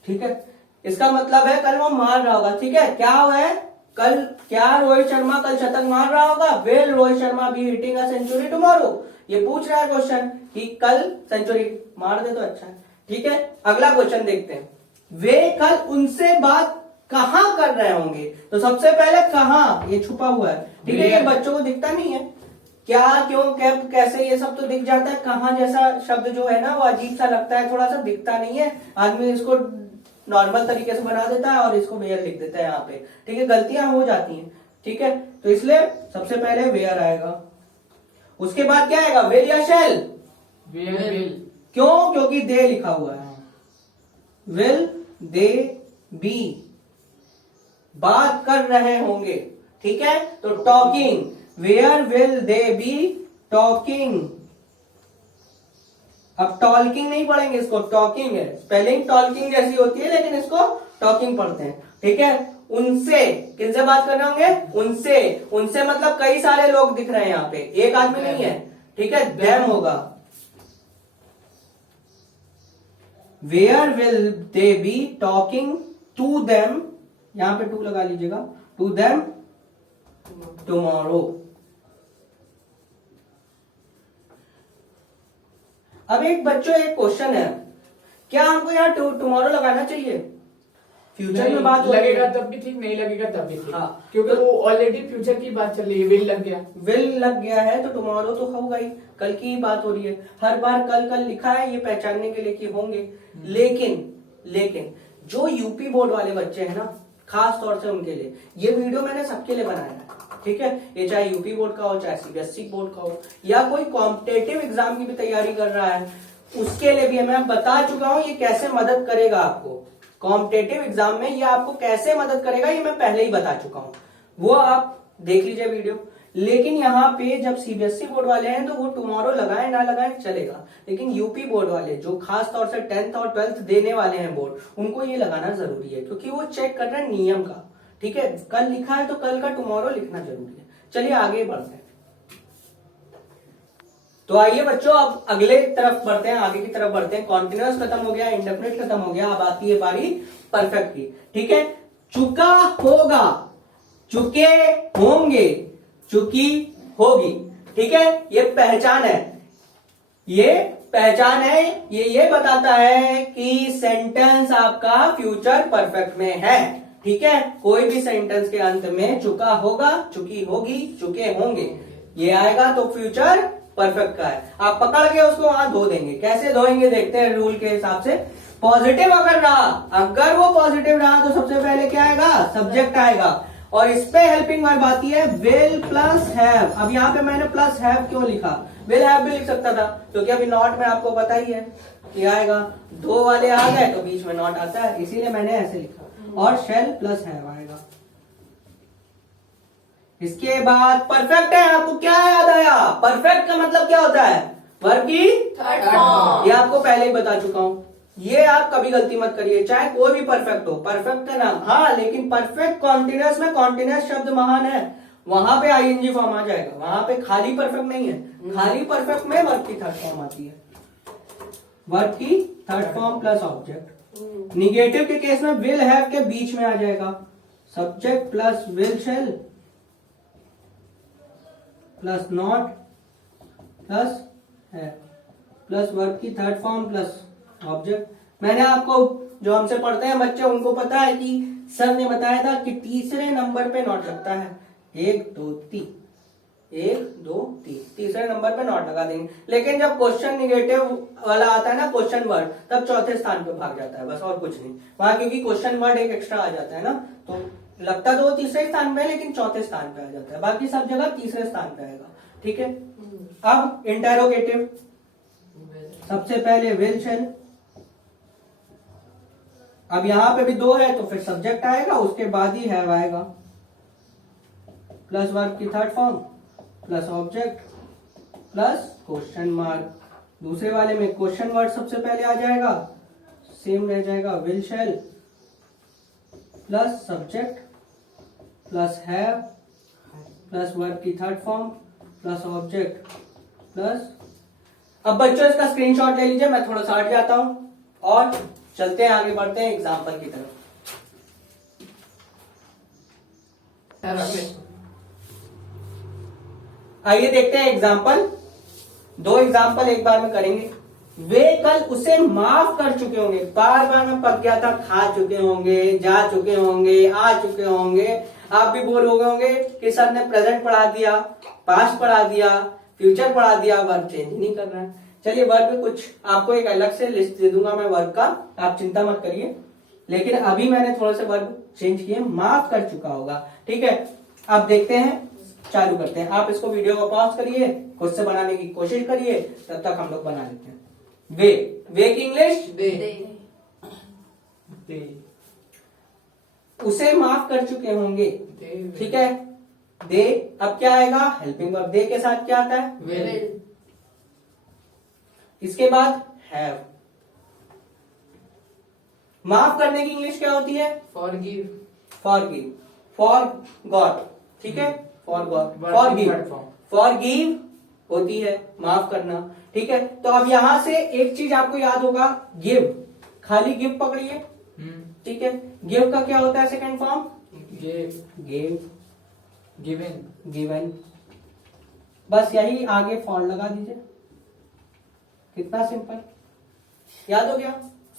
ठीक है। इसका मतलब है कल वो मार रहा होगा, ठीक है। क्या हुआ है कल, क्या रोहित शर्मा कल शतक मार रहा होगा, will Rohit Sharma be hitting a century tomorrow, ये पूछ रहा है क्वेश्चन कि कल सेंचुरी मार दे तो अच्छा है, ठीक है। अगला क्वेश्चन देखते हैं, वे कल उनसे बात कहां कर रहे होंगे, तो सबसे पहले कहां, ये छुपा हुआ है, ठीक है, ये बच्चों को दिखता नहीं है, क्या क्यों कैसे ये सब तो दिख जाता है, कहां जैसा शब्द जो है ना वो अजीब सा लगता है, थोड़ा सा दिखता नहीं है, आदमी इसको नॉर्मल तरीके से बना देता है और इसको वेयर लिख देता है यहाँ पे, ठीक है, गलतियां हो जाती हैं, ठीक है। तो इसलिए सबसे पहले वेयर आएगा, उसके बाद क्या आएगा, विल या शैल, विल, क्यों, क्योंकि दे लिखा हुआ है, विल दे बी बात कर रहे होंगे, ठीक है, तो talking, where will they be talking. अब टॉकिंग नहीं पढ़ेंगे, इसको टॉकिंग है, स्पेलिंग टॉकिंग जैसी होती है लेकिन इसको टॉकिंग पढ़ते हैं, ठीक है। उनसे, किनसे बात कर रहे होंगे, उनसे, उनसे मतलब कई सारे लोग दिख रहे हैं यहाँ पे, एक आदमी नहीं है, ठीक है, देम होगा, where will they be talking to them, यहां पे टू लगा लीजिएगा, टू देम टुमारो। अब एक बच्चों एक क्वेश्चन है, क्या हमको यहाँ टुमारो लगाना चाहिए, फ्यूचर में बात लगेगा तब भी ठीक, नहीं लगेगा तब भी ठीक, हाँ, क्योंकि वो ऑलरेडी फ्यूचर की बात चल रही है, विल लग गया, विल लग गया है तो टुमारो तो होगा ही, कल की ही बात हो रही है, हर बार कल कल लिखा है ये पहचानने के लिए कि होंगे, लेकिन जो यूपी बोर्ड वाले बच्चे हैं ना, खास तौर से उनके लिए ये वीडियो मैंने सबके लिए बनाया है, ठीक है, ये चाहे यूपी बोर्ड का हो, चाहे सीबीएसई बोर्ड का हो, या कोई कॉम्पिटेटिव एग्जाम की भी तैयारी कर रहा है उसके लिए भी मैं बता चुका हूं ये कैसे मदद करेगा आपको कॉम्पिटेटिव एग्जाम में, ये आपको कैसे मदद करेगा ये मैं पहले ही बता चुका हूं, वो आप देख लीजिए वीडियो। लेकिन यहाँ पे जब सीबीएसई बोर्ड वाले हैं तो वो टुमारो लगाए ना लगाए चलेगा, लेकिन यूपी बोर्ड वाले जो खास तौर से 10th और 12th देने वाले हैं बोर्ड, उनको ये लगाना जरूरी है, क्योंकि वो चेक कर रहे हैं नियम का, ठीक है, कल लिखा है तो कल का टुमारो लिखना जरूरी है। चलिए आगे बढ़ते हैं, तो आइए बच्चों अब अगले तरफ बढ़ते हैं, आगे की तरफ बढ़ते हैं। कॉन्टिन्यूअस खत्म हो गया, इंडेफिनिट खत्म हो गया, अब आती है बारी परफेक्ट की, ठीक है। चुका होगा, चुके होंगे, चुकी होगी, ठीक है, ये पहचान है, ये पहचान है, ये बताता है कि सेंटेंस आपका फ्यूचर परफेक्ट में है, ठीक है। कोई भी सेंटेंस के अंत में चुका होगा, चुकी होगी, चुके होंगे ये आएगा तो फ्यूचर परफेक्ट का है। आप पकड़ के उसको वहां धो देंगे, कैसे धोएंगे देखते हैं रूल के हिसाब से। पॉजिटिव अगर रहा, अगर वो पॉजिटिव रहा तो सबसे पहले क्या आएगा, सब्जेक्ट आएगा, और इस पे हेल्पिंग वर्ब आती है विल प्लस हैव। अब यहाँ पे मैंने प्लस हैव क्यों लिखा, विल हैव भी लिख सकता था, क्योंकि अभी नॉट में आपको पता ही है कि आएगा, दो वाले आ गए तो बीच में नॉट आता है, इसीलिए मैंने ऐसे लिखा। और शेल प्लस हैव आएगा। इसके बाद परफेक्ट है। आपको क्या याद आया? परफेक्ट का मतलब क्या होता है? वर्ब की थर्ड फॉर्म। ये आपको पहले ही बता चुका हूं। ये आप कभी गलती मत करिए, चाहे कोई भी परफेक्ट हो, परफेक्ट का नाम। हाँ, लेकिन परफेक्ट कॉन्टिन्यूअस में कॉन्टिन्यूअस शब्द महान है, वहां पे आईएनजी फॉर्म आ जाएगा, वहां पे खाली परफेक्ट नहीं है। खाली परफेक्ट में वर्ब की थर्ड फॉर्म आती है, वर्ब की third form plus object. Negative के केस में विल हैव के बीच में आ जाएगा, subject plus will shall plus not plus है प्लस वर्ब की थर्ड फॉर्म प्लस ऑब्जेक्ट। मैंने आपको, जो हमसे पढ़ते हैं बच्चे, उनको पता है कि सर ने बताया था कि तीसरे नंबर पे नॉट लगता है। 1 2 3, 1 2 3, तीसरे नंबर पे नॉट लगा देंगे। लेकिन जब क्वेश्चन निगेटिव वाला आता है ना, क्वेश्चन वर्ड, तब चौथे स्थान पे भाग जाता है, बस और कुछ नहीं वहां, क्योंकि क्वेश्चन वर्ड एक एक्स्ट्रा आ जाता है ना, तो लगता तो वो तीसरे स्थान पे, लेकिन चौथे स्थान पे आ जाता है, बाकी सब जगह तीसरे स्थान पे आएगा। ठीक है। अब इंटेरोगेटिव, सबसे पहले विल शेल, अब यहां पे भी दो है तो फिर सब्जेक्ट आएगा, उसके बाद ही हैव आएगा, प्लस वर्ब की third form plus object plus question mark. दूसरे वाले में क्वेश्चन वर्ड सबसे पहले आ जाएगा, सेम रह जाएगा, will shall plus subject plus have plus verb की third form plus object plus. अब बच्चों इसका स्क्रीनशॉट ले लीजिए, मैं थोड़ा सा हट जाता हूं और चलते हैं, आगे बढ़ते हैं एग्जाम्पल की तरफ। आइए देखते हैं एग्जाम्पल। दो एग्जाम्पल एक बार में करेंगे। वे कल उसे माफ कर चुके होंगे, बार बार में पक गया था, खा चुके होंगे, जा चुके होंगे, आ चुके होंगे। आप भी बोल हो गए होंगे कि सर ने प्रेजेंट पढ़ा दिया, पास्ट पढ़ा दिया, फ्यूचर पढ़ा दिया, वर्ब चेंज नहीं कर रहा है। चलिए वर्ब में कुछ आपको एक अलग से लिस्ट दे दूंगा मैं वर्ब का, आप चिंता मत करिए, लेकिन अभी मैंने थोड़े से वर्ब चेंज किए, माफ कर चुका होगा। ठीक है, अब देखते हैं, चालू करते हैं। आप इसको वीडियो को पॉज करिए, खुद से बनाने की कोशिश करिए, तब तक हम लोग बना लेते हैं। वे की इंग्लिश दे, उसे माफ कर चुके होंगे। ठीक है, दे, अब क्या आएगा? Helping verb. दे के साथ क्या आता है? विल। इसके बाद हैव। माफ करने की इंग्लिश क्या होती है? फॉरगिव। Forgive, for got. ठीक है, फॉर गॉट, फॉरगिव होती है माफ करना। ठीक है, तो अब यहां से एक चीज आपको याद होगा, गिव, खाली गिव पकड़िए। ठीक है, गिव का क्या होता है second form? Give, give, given, given. बस यही आगे फॉर लगा दीजिए। कितना सिंपल, याद हो गया?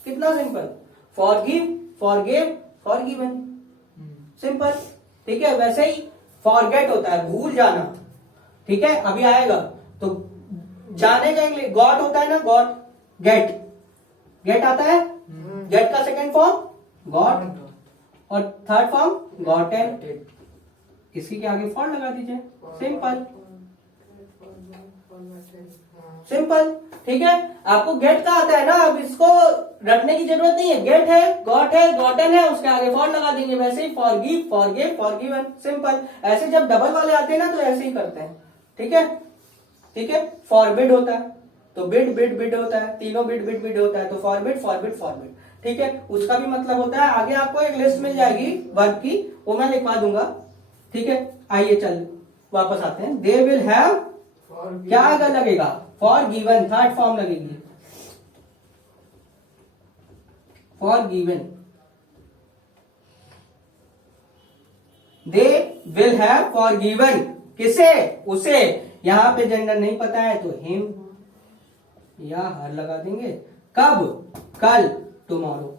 कितना simple, forgive, forgive, forgiven, simple. ठीक है, वैसे ही फॉरगेट होता है भूल जाना। ठीक है, अभी आएगा तो जाने का इंग्लिश गॉट होता है ना, गॉट, गेट, गेट आता है, गेट का सेकंड फॉर्म गॉट और थर्ड फॉर्म गॉटेन। इसी के आगे फॉर लगा दीजिए, सिंपल सिंपल। ठीक है, आपको गेट का आता है ना, अब इसको रटने की जरूरत नहीं है, गेट है, गॉटेन है, उसके आगे फॉर लगा देंगे। वैसे ही फॉरगिव, फॉरगिव, फॉरगिवन, सिंपल। ऐसे जब डबल वाले आते हैं ना तो ऐसे ही करते हैं। ठीक है, ठीक है, फॉरबिड होता है तो बिड, बिड, बिड होता है, तीनों बिड, बिड, बिड होता है तो फॉरबिड, फॉरबिड, फॉरबिड। ठीक है, उसका भी मतलब होता है, आगे आपको एक लिस्ट मिल जाएगी वर्ब की, वो मैं लिखवा दूंगा। ठीक है, आइए चल वापस आते हैं। दे विल हैव, क्या आगे लगेगा? फॉर गिवन, थर्ड फॉर्म लगेगी, for given. They will have for given, किसे? उसे। यहां पे जेंडर नहीं पता है तो हिम या हर लगा देंगे। कब? कल, टुमारो।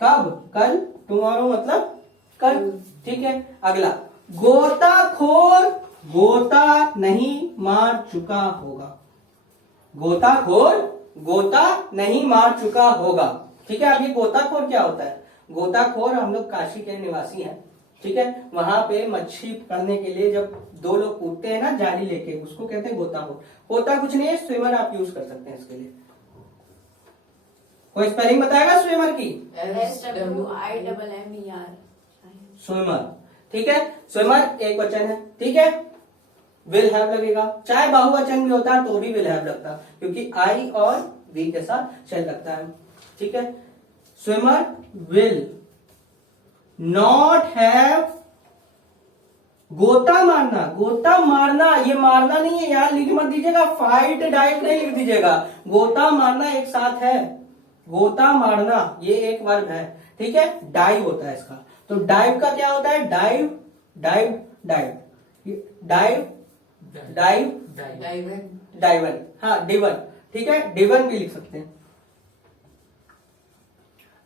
कब? कल, टुमारो मतलब कल। ठीक है, अगला, गोताखोर गोता नहीं मार चुका होगा। गोताखोर गोता नहीं मार चुका होगा। ठीक है, अब ये गोताखोर क्या होता है? गोताखोर, हम लोग काशी के निवासी हैं, ठीक है, वहां पे मच्छी पकड़ने के लिए जब दो लोग कूदते हैं ना जाली लेके, उसको कहते हैं गोताखोर। होता कुछ नहीं है, स्विमर आप यूज कर सकते हैं इसके लिए। कोई स्पेलिंग बताएगा स्विमर की? SWIMMER स्विमर, ठीक है। स्विमर एक वचन है, ठीक है, विल हैव लगेगा। चाहे बहुवचन भी होता है तो भी विल हैव लगता, क्योंकि आई और वी के साथ चल लगता है, ठीक है। स्विमर विल नॉट हैव, गोता मारना, गोता मारना, ये मारना नहीं है यार, लिख मत दीजिएगा, फाइट डाइव नहीं लिख दीजिएगा, गोता मारना एक साथ है। गोता मारना ये एक वर्ब है, ठीक है। डाइव होता है इसका, तो डाइव का क्या होता है? Dive, dive, dive, dive, dive, diven, हाँ डिवन, ठीक है, डिवन भी लिख सकते हैं।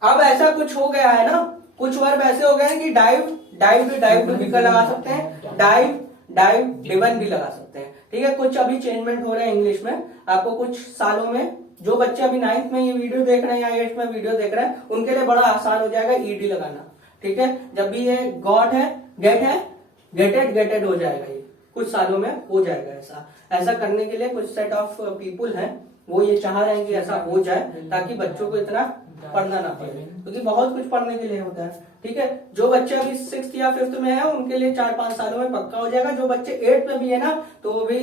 अब ऐसा कुछ हो गया है ना, कुछ वर्ब ऐसे हो गए हैं कि डाइव, डाइव भी, डाइव भी लगा सकते हैं, डाइव, डाइव, डिवन भी लगा सकते हैं, ठीक है। कुछ अभी चेंजमेंट हो रहा है इंग्लिश में, आपको कुछ सालों में, जो बच्चे अभी 9th में ये वीडियो देख रहे हैं या 8th में वीडियो देख रहे हैं, उनके लिए बड़ा आसान हो जाएगा ईडी लगाना, ठीक है। जब भी ये गॉट है, गेट है, गेटेड, गेटेड हो जाएगा, ये कुछ सालों में हो जाएगा। ऐसा करने के लिए कुछ सेट ऑफ पीपुल हैं, वो ये चाह रहे हैं कि ऐसा हो जाए ताकि बच्चों को इतना पढ़ना ना पड़े, क्योंकि बहुत कुछ पढ़ने के लिए होता है, ठीक है। जो बच्चे अभी 6th या 5th में है उनके लिए 4-5 सालों में पक्का हो जाएगा। जो बच्चे 8th में भी है ना, तो वो भी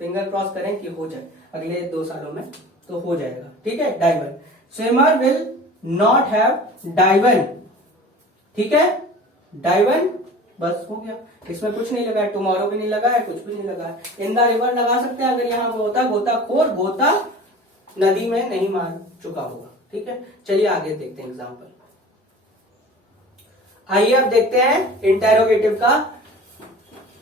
फिंगर क्रॉस करें कि हो जाए अगले 2 सालों में, तो हो जाएगा, ठीक है। डाइवन, स्विमर विल नॉट हैव डाइवन, ठीक है, डाइवन, बस हो गया। इसमें कुछ नहीं लगा है, टुमारो भी नहीं लगा है, कुछ भी नहीं लगा है। इन द रिवर लगा सकते हैं अगर यहाँ होता गोताखोर, गोता नदी में नहीं मार चुका होगा, ठीक है। चलिए आगे देखते हैं एग्जाम्पल। आइए अब देखते हैं इंटेरोगेटिव का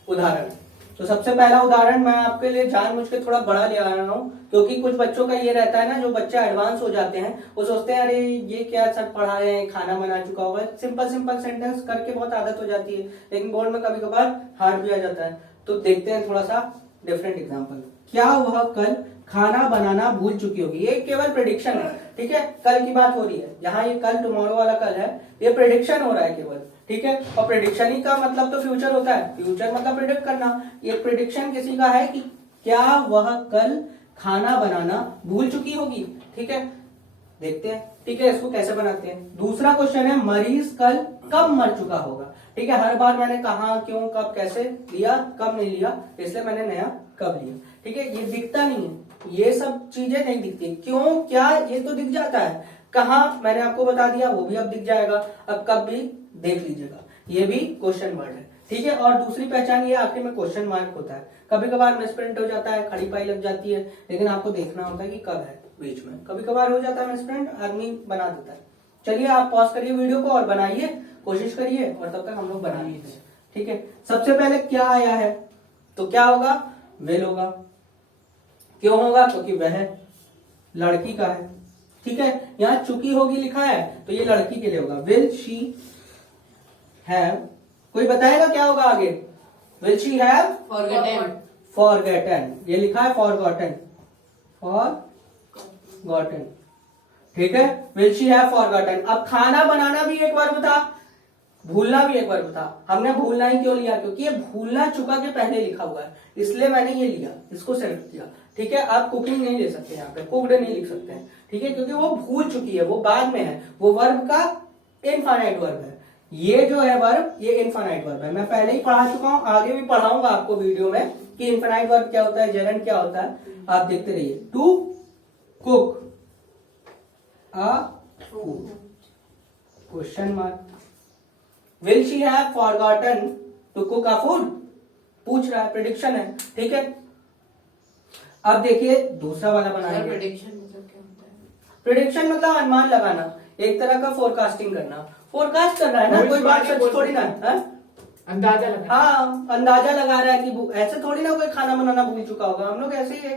उदाहरण। तो सबसे पहला उदाहरण मैं आपके लिए जानबूझ के थोड़ा बड़ा ले आ रहा हूं, क्योंकि कुछ बच्चों का ये रहता है ना, जो बच्चे एडवांस हो जाते हैं वो सोचते हैं अरे ये क्या सब पढ़ा रहे हैं, खाना बना चुका होगा। सिंपल सिंपल सेंटेंस करके बहुत आदत हो जाती है, लेकिन बोर्ड में कभी कभार हार्ड भी आ जाता है। तो देखते हैं थोड़ा सा डिफरेंट एग्जाम्पल। क्या वह कल खाना बनाना भूल चुकी होगी? ये केवल प्रेडिक्शन है, ठीक है, कल की बात हो रही है। यहाँ ये कल, टुमारो वाला कल है, ये प्रेडिक्शन हो रहा है केवल, ठीक है। और प्रेडिक्शन ही का मतलब तो फ्यूचर होता है, फ्यूचर मतलब प्रेडिक्ट करना। ये प्रेडिक्शन किसी का है कि क्या वह कल खाना बनाना भूल चुकी होगी, ठीक है। देखते हैं, ठीक है, इसको कैसे बनाते हैं। दूसरा क्वेश्चन है मरीज कल कब मर चुका होगा, ठीक है। हर बार मैंने कहा, क्यों, कब, कैसे लिया, कब नहीं लिया, इसलिए मैंने नया कब लिया, ठीक है। ये दिखता नहीं है, ये सब चीजें नहीं दिखती, क्यों, क्या, ये तो दिख जाता है। कहा मैंने आपको बता दिया, वो भी अब दिख जाएगा। अब कब भी देख लीजिएगा, ये भी क्वेश्चन वर्ड है, ठीक है। और दूसरी पहचान ये आखिर में क्वेश्चन मार्क होता है। कभी कभार मिसप्रिंट हो जाता है, खड़ी पाई लग जाती है, लेकिन आपको देखना होता है कि कब है बीच में। कभी कभार हो जाता है मिसप्रिंट, आदमी बना देता है। चलिए आप पॉज करिए वीडियो को और बनाइए, कोशिश करिए, और तब तक हम लोग बना लीजिए, ठीक है। सबसे पहले क्या आया है, तो क्या होगा? विल होगा। क्यों होगा? क्योंकि वह लड़की का है, ठीक है। यहाँ चुकी होगी लिखा है, तो ये लड़की के लिए होगा। विल शी हैव, कोई बताएगा क्या होगा आगे? विल शी हैव फॉरगेटन, ये लिखा है फॉरगॉटन, फॉरगॉटन, ठीक है। Will she have forgotten. अब खाना बनाना भी एक वर्ब था, भूलना भी एक वर्ब था। हमने भूलना ही क्यों लिया? क्योंकि ये भूलना चुका के पहले लिखा हुआ है, इसलिए मैंने ये लिया, इसको सेलेक्ट किया, ठीक है। आप कुकिंग नहीं ले सकते, यहाँ पे कुकड नहीं लिख सकते हैं, ठीक है, क्योंकि वो भूल चुकी है, वो बाद में है, वो वर्ब का इनफाइनाइट वर्ब है। ये जो है वर्ब, ये इनफाइनाइट वर्ब है। मैं पहले ही पढ़ा चुका हूं, आगे भी पढ़ाऊंगा आपको वीडियो में कि इनफाइनाइट वर्ब क्या होता है, जेरेंट क्या होता है, आप देखते रहिए। To cook a food, question mark. Will she have forgotten to cook a food, पूछ रहा है, प्रेडिक्शन है, ठीक है। अब देखिए दूसरा वाला बनाएंगे। प्रेडिक्शन मतलब क्या होता है? प्रेडिक्शन मतलब अनुमान लगाना, एक तरह का फोरकास्टिंग करना। फोरकास्ट कर रहा है ना, कोई बात सच थोड़ी ना है, अंदाजा लगा। हाँ अंदाजा लगा रहा है कि ऐसे थोड़ी ना कोई खाना बनाना भूल चुका होगा। हम लोग ऐसे ही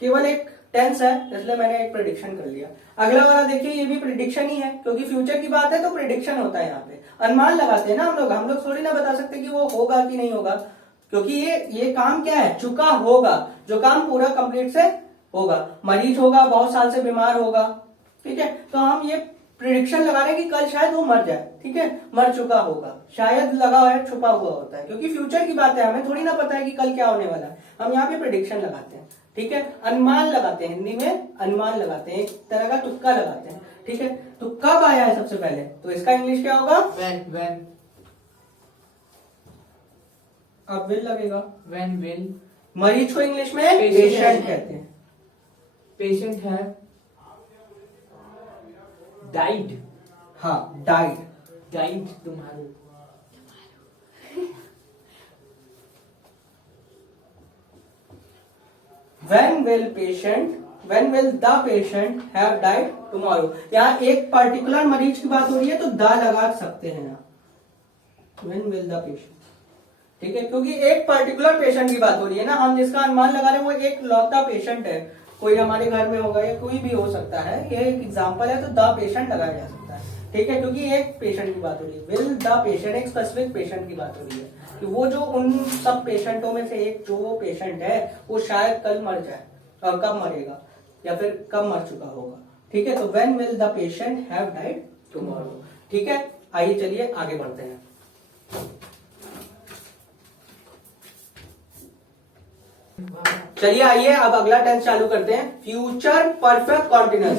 केवल एक टेंस है, इसलिए मैंने एक प्रेडिक्शन कर लिया। अगला वाला देखिए, ये भी प्रेडिक्शन ही है, क्योंकि फ्यूचर की बात है तो प्रेडिक्शन होता है। यहाँ पे अनुमान लगाते हैं ना हम लोग थोड़ी ना बता सकते कि वो होगा कि नहीं होगा, क्योंकि ये काम क्या है, चुका होगा, जो काम पूरा कंप्लीट से होगा। मरीज होगा, बहुत साल से बीमार होगा, ठीक है। तो हम ये प्रिडिक्शन लगाने की कल शायद वो मर जाए, ठीक है, मर चुका होगा, शायद लगा हुआ है, छुपा हुआ होता है, क्योंकि फ्यूचर की बात है, हमें थोड़ी ना पता है कि कल क्या होने वाला है। हम यहाँ पे प्रिडिक्शन लगाते हैं, ठीक है, अनुमान लगाते हैं, हिंदी में अनुमान लगाते हैं, एक तरह का तुक्का लगाते हैं, ठीक है। तो कब आया है सबसे पहले, तो इसका इंग्लिश क्या होगा? When अब विल लगेगा। when will मरीज को इंग्लिश में Patient पेशेंट कहते हैं। patient have died हाँ, died. tomorrow. When will the patient have died tomorrow? यहाँ एक पर्टिकुलर मरीज की बात हो रही है तो द लगा सकते हैं आप। When will the patient, ठीक है, क्योंकि एक पर्टिकुलर पेशेंट की बात हो रही है ना, हम जिसका अनुमान लगा रहे हैं वो एक लौता पेशेंट है, कोई हमारे घर में होगा या कोई भी हो सकता है, ये एक एग्जांपल है, तो द पेशेंट लगाया जा सकता है, ठीक है, क्योंकि एक पेशेंट की बात हो रही है। विल द पेशेंट, एक स्पेसिफिक पेशेंट की बात हो रही है कि वो जो उन सब पेशेंटों में से एक जो वो पेशेंट है वो शायद कल मर जाए, और कब मरेगा या फिर कब मर चुका होगा, ठीक है। तो when will the patient have died tomorrow, ठीक है। आइए चलिए आगे बढ़ते हैं। चलिए आइए अब अगला टेंस चालू करते हैं, फ्यूचर परफेक्ट कॉन्टिन्यूअस।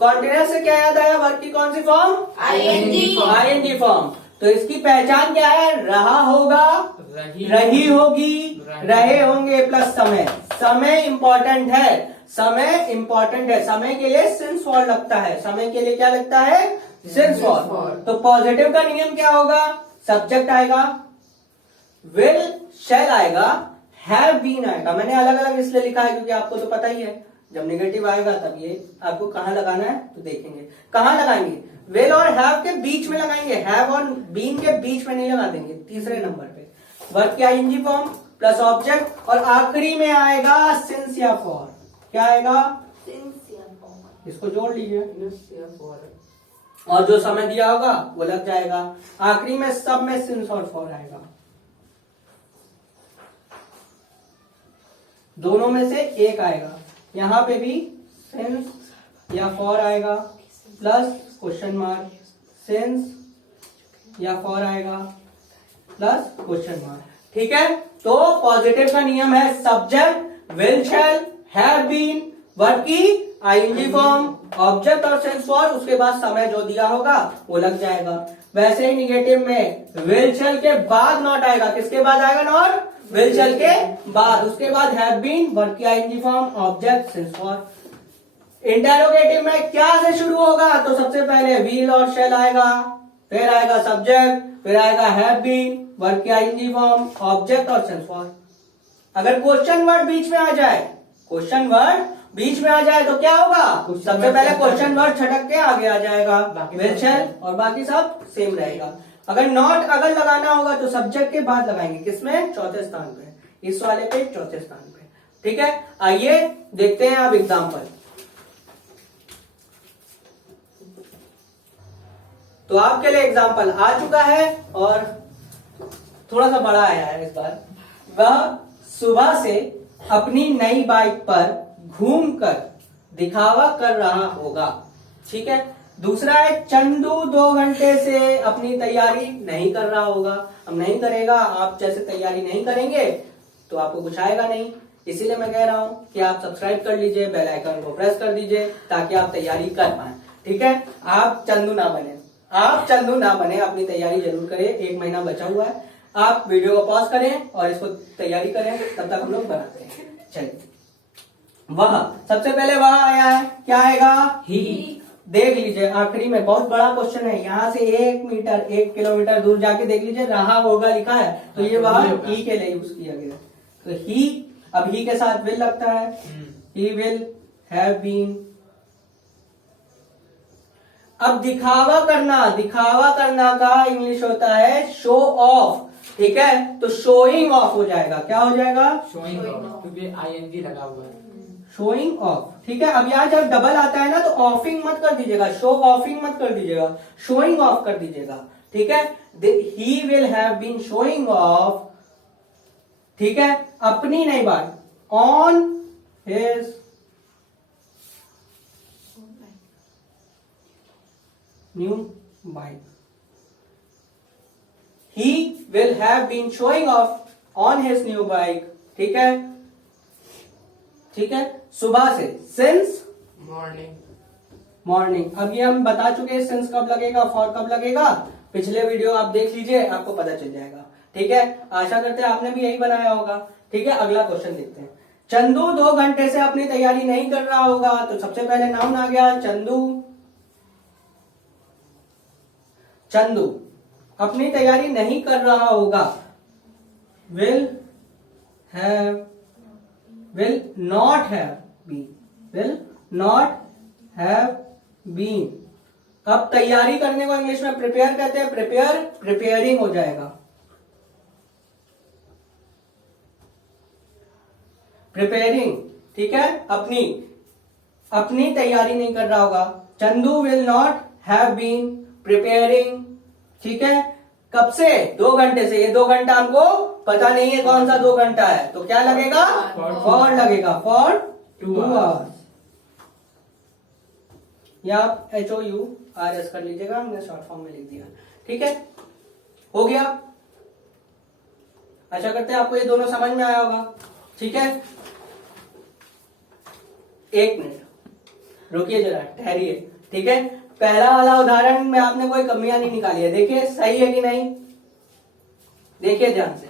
कॉन्टिन्यूअस से क्या याद आया, वर्ब की कौन सी फॉर्म? ING form. तो इसकी पहचान क्या है? रहा होगा, रही होगी, रहे होंगे प्लस समय। समय इंपॉर्टेंट है, समय इंपॉर्टेंट है, समय के लिए सिंस फॉर लगता है, समय के लिए क्या लगता है? Since for. तो पॉजिटिव का नियम क्या होगा? सब्जेक्ट आएगा, विल शैल आएगा, हैव बीन आएगा। मैंने अलग अलग इसलिए लिखा है क्योंकि आपको तो पता ही है जब नेगेटिव आएगा तब ये आपको कहां लगाना है तो देखेंगे। कहां लगाएंगे? विल और हैव के बीच में लगाएंगे, हैव और बीन के बीच में नहीं लगा देंगे, तीसरे नंबर पे। वर्ब की आईएनजी फॉर्म प्लस ऑब्जेक्ट, और आखिरी में आएगा सिंस या फॉर। क्या आएगा? इसको जोड़ लीजिए, और जो समय दिया होगा वो लग जाएगा। आखिरी में सब में सिंस और फॉर आएगा, दोनों में से एक आएगा। यहां पे भी सिंस या फॉर आएगा प्लस क्वेश्चन मार्क, सिंस या फॉर आएगा प्लस क्वेश्चन मार्क, ठीक है। तो पॉजिटिव का नियम है subject, will shall, have been, verb की आईएनजी फॉर्म, ऑब्जेक्ट और सेंस फॉर, उसके बाद समय जो दिया होगा वो लग जाएगा। वैसे ही निगेटिव में विल शैल के बाद नॉट आएगा, किसके बाद आएगा नॉट? विल शैल के बाद, उसके बाद हैव बीन, वर्ब की ING form, object, since for. Interrogative में क्या से शुरू होगा? तो सबसे पहले विल और शैल आएगा, फिर आएगा सब्जेक्ट, फिर आएगा हैव बीन, वर्ब की आईएनजी फॉर्म, ऑब्जेक्ट और सेंस फॉर। अगर क्वेश्चन वर्ड बीच में आ जाए, क्वेश्चन वर्ड बीच में आ जाए तो क्या होगा? सबसे पहले क्वेश्चन वर्ड छटक के आगे आ जाएगा, विल शैल, और बाकी सब सेम रहेगा। अगर नॉट अगर लगाना होगा तो सब्जेक्ट के बाद लगाएंगे, किसमें? चौथे स्थान पे, इस वाले पे चौथे स्थान पे, ठीक है। आइए देखते हैं अब एग्जाम्पल। तो आपके लिए एग्जाम्पल आ चुका है और थोड़ा सा बड़ा आया है इस बार। वह सुबह से अपनी नई बाइक पर घूमकर दिखावा कर रहा होगा, ठीक है। दूसरा है चंदू 2 घंटे से अपनी तैयारी नहीं कर रहा होगा। अब नहीं करेगा, आप जैसे तैयारी नहीं करेंगे तो आपको कुछ आएगा नहीं, इसीलिए मैं कह रहा हूं कि आप सब्सक्राइब कर लीजिए, बेल आइकन को प्रेस कर दीजिए ताकि आप तैयारी कर पाए, ठीक है। आप चंदू ना बने, आप चंदू ना बने, अपनी तैयारी जरूर करें, 1 महीना बचा हुआ है। आप वीडियो को पॉज करें और इसको तैयारी करें, तब तक हम लोग बनाते हैं। चलिए, वह सबसे पहले वह आया है, क्या आएगा? He देख लीजिए, आखिरी में बहुत बड़ा क्वेश्चन है, यहाँ से 1 मीटर 1 किलोमीटर दूर जाके देख लीजिए, रहा होगा लिखा है, तो ये वह ही के लिए यूज किया गया। तो ही, अब ही के साथ विल लगता है, ही विल हैव बीन। अब दिखावा करना का इंग्लिश होता है शो ऑफ, ठीक है। तो शोइंग ऑफ हो जाएगा, क्या हो जाएगा? showing off, क्योंकि आईएनजी लगा हुआ है। शोइंग ऑफ, ठीक है। अब यहाँ जब डबल आता है ना तो ऑफिंग मत कर दीजिएगा, शो ऑफिंग मत कर दीजिएगा, शोइंग ऑफ कर दीजिएगा, ठीक है। He will have been showing off, ठीक है, अपनी नई बात, on his new bike. He will have been showing off on his new bike. ठीक है, ठीक है, सुबह से, सिंस मॉर्निंग। मॉर्निंग। अब ये हम बता चुके हैं सिंस कब लगेगा, फॉर कब लगेगा, पिछले वीडियो आप देख लीजिए, आपको पता चल जाएगा। ठीक है, आशा करते हैं आपने भी यही बनाया होगा। ठीक है, अगला क्वेश्चन देखते हैं। चंदू 2 घंटे से अपनी तैयारी नहीं कर रहा होगा, तो सबसे पहले नाउन आ गया चंदू। चंदू अपनी तैयारी नहीं कर रहा होगा, will not have been, will not have been. अब तैयारी करने को इंग्लिश में प्रिपेयर कहते हैं, प्रिपेयर प्रिपेयरिंग हो जाएगा, प्रिपेयरिंग। ठीक है, अपनी तैयारी नहीं कर रहा होगा। Chandu will not have been preparing. ठीक है, कब से, 2 घंटे से। ये 2 घंटा हमको पता नहीं है कौन सा 2 घंटा है, तो क्या लगेगा, फॉर लगेगा, फॉर 2 आवर्स। या आप HOURS कर लीजिएगा, हमने शॉर्ट फॉर्म में लिख दिया। ठीक है, हो गया। अच्छा करते हैं आपको ये दोनों समझ में आया होगा। ठीक है, 1 मिनट रुकिए जरा, ठहरिए। ठीक है, पहला वाला उदाहरण में आपने कोई कमियां नहीं निकाली है, देखिए सही है कि नहीं, देखिए ध्यान से।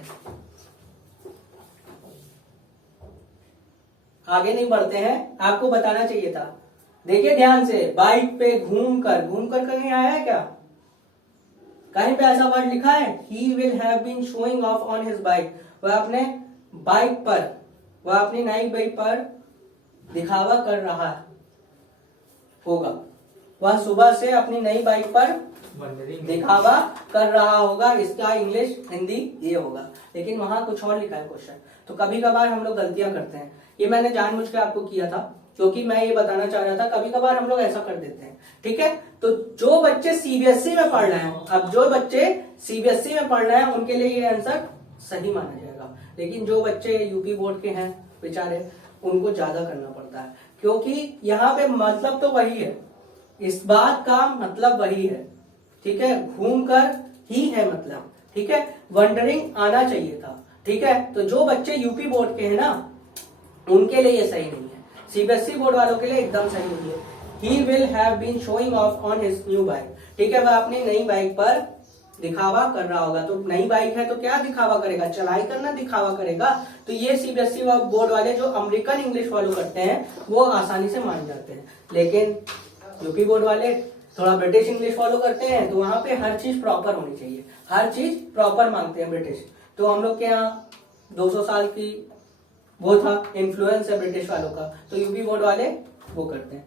आगे नहीं बढ़ते हैं, आपको बताना चाहिए था। देखिए ध्यान से, बाइक पे घूमकर कहीं आया है क्या, कहीं पे ऐसा वर्ड लिखा है, he will have been showing off on his bike. वह अपने बाइक पर, वह अपनी नई बाइक पर दिखावा कर रहा होगा, वह सुबह से अपनी नई बाइक पर दिखावा कर रहा होगा। इसका इंग्लिश हिंदी ये होगा, लेकिन वहां कुछ और लिखा है क्वेश्चन। तो कभी कभार हम लोग गलतियां करते हैं, ये मैंने जानबूझ के आपको किया था, क्योंकि मैं ये बताना चाह रहा था, कभी कभार हम लोग ऐसा कर देते हैं। ठीक है, तो जो बच्चे CBSE में पढ़ रहे हैं, अब जो बच्चे CBSE में पढ़ रहे हैं उनके लिए ये आंसर सही माना जाएगा, लेकिन जो बच्चे यूपी बोर्ड के हैं बेचारे, उनको ज्यादा करना पड़ता है, क्योंकि यहाँ पे मतलब तो वही है, इस बात का मतलब वही है। ठीक है, घूमकर ही है मतलब। ठीक है, वंडरिंग आना चाहिए था। ठीक है, तो जो बच्चे यूपी बोर्ड के हैं ना, उनके लिए ये सही नहीं है, CBSE बोर्ड वालों के लिए एकदम सही नहीं है। He will have been showing off on his new bike. ठीक है, वह अपनी नई बाइक पर दिखावा कर रहा होगा। तो नई बाइक है तो क्या दिखावा करेगा, चलाई करना दिखावा करेगा। तो ये CBSE बोर्ड वाले जो अमेरिकन इंग्लिश फॉलो करते हैं वो आसानी से मान जाते हैं, लेकिन यूपी बोर्ड वाले थोड़ा ब्रिटिश इंग्लिश फॉलो करते हैं, तो वहां पे हर चीज प्रॉपर होनी चाहिए, हर चीज प्रॉपर मांगते हैं ब्रिटिश। तो हम लोग के यहाँ 200 साल की वो था इन्फ्लुएंस है ब्रिटिश वालों का, तो यूपी बोर्ड वाले वो करते हैं।